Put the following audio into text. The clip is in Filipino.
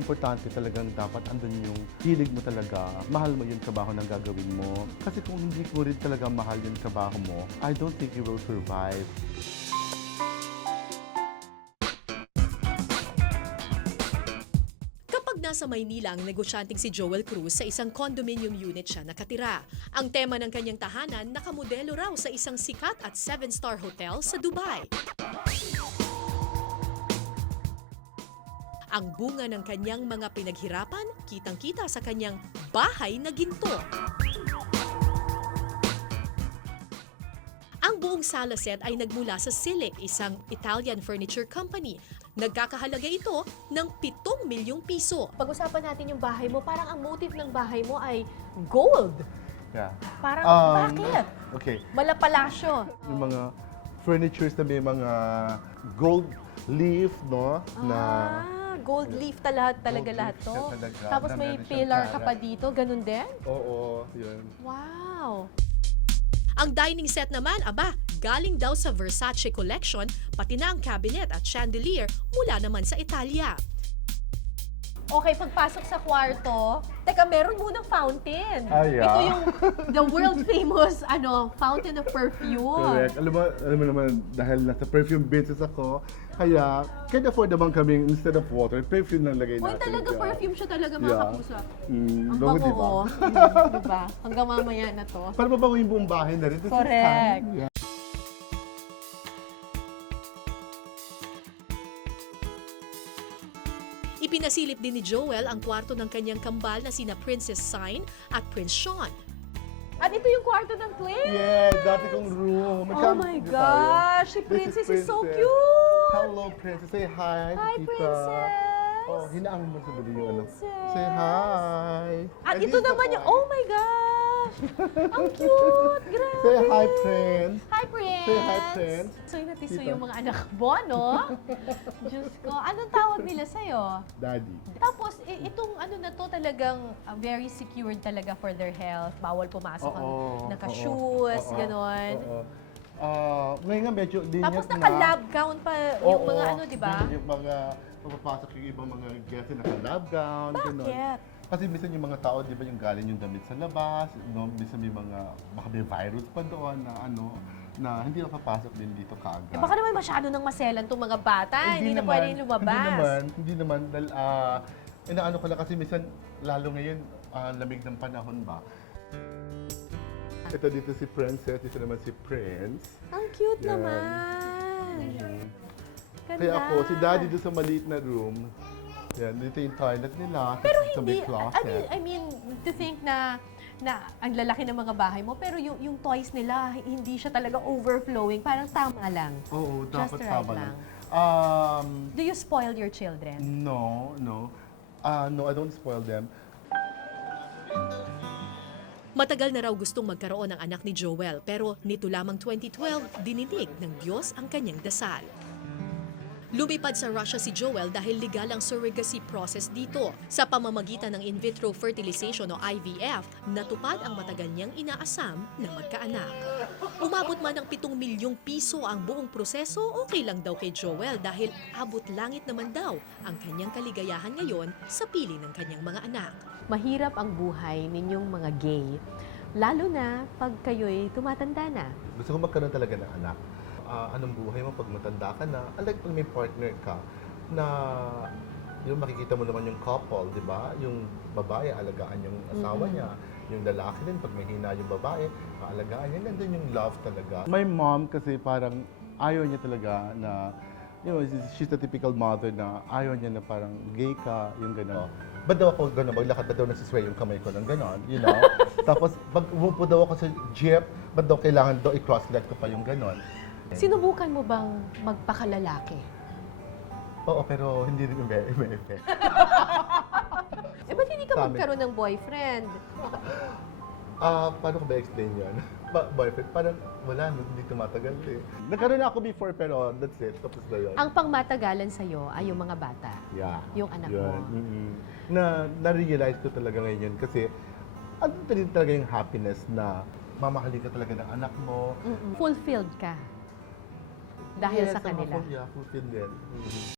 importante talagang dapat andun yung hilig mo talaga. Mahal mo yung trabaho ng gagawin mo. Kasi kung hindi mo rin talaga mahal yung trabaho mo, I don't think you will survive. Kapag nasa Maynila ang negosyanteng si Joel Cruz, sa isang condominium unit siya nakatira. Ang tema ng kanyang tahanan, nakamodelo raw sa isang sikat at 7-star hotel sa Dubai. Ang bunga ng kanyang mga pinaghirapan, kitang-kita sa kanyang bahay na ginto. Ang buong sala set ay nagmula sa Silic, isang Italian furniture company. Nagkakahalaga ito ng 7 milyong piso. Pag-usapan natin yung bahay mo, parang ang motif ng bahay mo ay gold. Yeah. Parang bakit? Okay. Malapalasyo. Yung mga furnitures na may mga gold leaf, no? Gold leaf talaga Gold lahat leaf to. siya talaga. Tapos Na may meron siyang pillar ka karat. pa dito, ganun din? Oo, yun. Wow! Ang dining set naman, galing daw sa Versace collection, pati na ang cabinet at chandelier mula naman sa Italia. Okay, pagpasok sa kwarto, teka, meron munang fountain. Yeah. Ito yung the world famous fountain of perfume. Correct. Alam mo naman, dahil nasa perfume business ako, kaya can afford naman kaming instead of water, perfume lang lagay Uy, natin. talaga dyan. perfume siya talaga, mga Yeah. kapuso. Ang Ang bango, bango, diba? diba? Hanggang mamaya na to. Para mabango yung buong bahay na rin. This is Correct. fun. Yeah. Ipinasilip din ni Joel ang kwarto ng kanyang kambal na sina Princess Sign at Prince Sean. At ito yung kwarto ng twins! Yeah, dati kong room. Oh my gosh, si Princess is so cute! Hello, Princess. Say hi. Hi, tita. Princess! Oh, hinaang mo sa bali yung ano. Princess! Say hi. At And ito this is the naman yung, boy. oh my gosh! Ang cute! Grabe! Say hi, Prince. Hi, Prince! Say hi, Prince. Soy na tiso Tita. yung mga anak mo, no? Diyos ko, anong tawag nila sa'yo? Daddy. Tapos, itong ano na to talagang very secured talaga for their health. Bawal pumasok ang naka-shoes, oo, ganon. Oo. Ngayon nga medyo Tapos linyat na. naka-lab gown pa yung Oo, mga ano, di ba? Yung mga pumapasok yung ibang mga guests na naka-lab gown, ganon. Bakit? Kasi minsan yung mga tao, di ba, yung galing yung damit sa labas, no? Minsan may mga, baka may virus pa doon na na hindi nakapasok din dito kaagad. Baka naman masyado nang maselan tong mga bata. Hindi na pwedeng lumabas. Hindi naman. Dahil, inaano ko lang kasi minsan, lalo ngayon, lamig ng panahon ba. Ito dito si Princess, dito naman si Prince. Ang cute Yan. naman. Ganda. Kaya ako, si Daddy doon sa maliit na room. Yan, dito yung toilet nila. Pero dito hindi, may closet. I mean, to think na ang lalaki ng mga bahay mo, pero yung toys nila, hindi siya talaga overflowing. Parang tama lang. Oo, Just dapat right tama lang. lang. Do you spoil your children? No. No, I don't spoil them. Matagal na raw gustong magkaroon ng anak ni Joel, pero nito lamang 2012, dininig ng Diyos ang kanyang dasal. Lumipad sa Russia si Joel dahil legal ang surrogacy process dito. Sa pamamagitan ng in vitro fertilization o IVF, natupad ang matagal niyang inaasam na magkaanak. Umabot man ng 7 milyong piso ang buong proseso, okay lang daw kay Joel dahil abot langit naman daw ang kanyang kaligayahan ngayon sa piling ng kanyang mga anak. Mahirap ang buhay ninyong mga gay, lalo na pag kayo'y tumatanda na. Gusto ko magkaroon talaga ng anak. Anong buhay mo pag matanda ka na? Unlike pag may partner ka, na yung makikita mo naman yung couple, di ba? Yung babae, alagaan yung asawa niya. Yung lalaki din, pag mahina yung babae, aalagaan niya. Nandun yung love talaga. My mom kasi parang ayaw niya talaga na, she's the typical mother na ayaw niya na parang gay ka, yung gano'n. Ba't daw ako gano'n? Maglakad na daw nagsisway yung kamay ko ng gano'n, Tapos, pag umupo daw ako sa jeep, ba't daw kailangan daw i-cross leg ko pa yung gano'n? Sinubukan mo bang magpakalalaki? Oo, pero hindi rin may effect. Ba't hindi ka Sa amin. magkaroon ng boyfriend? Paano ko ba-explain yun? Boyfriend, parang wala, hindi tumatagal eh. Nagkaroon na ako before, pero that's it. Tapos na yun. Ang pangmatagalan sa'yo ay yung mga bata. Yeah. Yung anak mo. Na-realize ko talaga ngayon yun kasi ano din talaga yung happiness na mamahalin ka talaga ng anak mo. Fulfilled ka. Dahil Yes, sa kanila. Yeah, fulfilled din.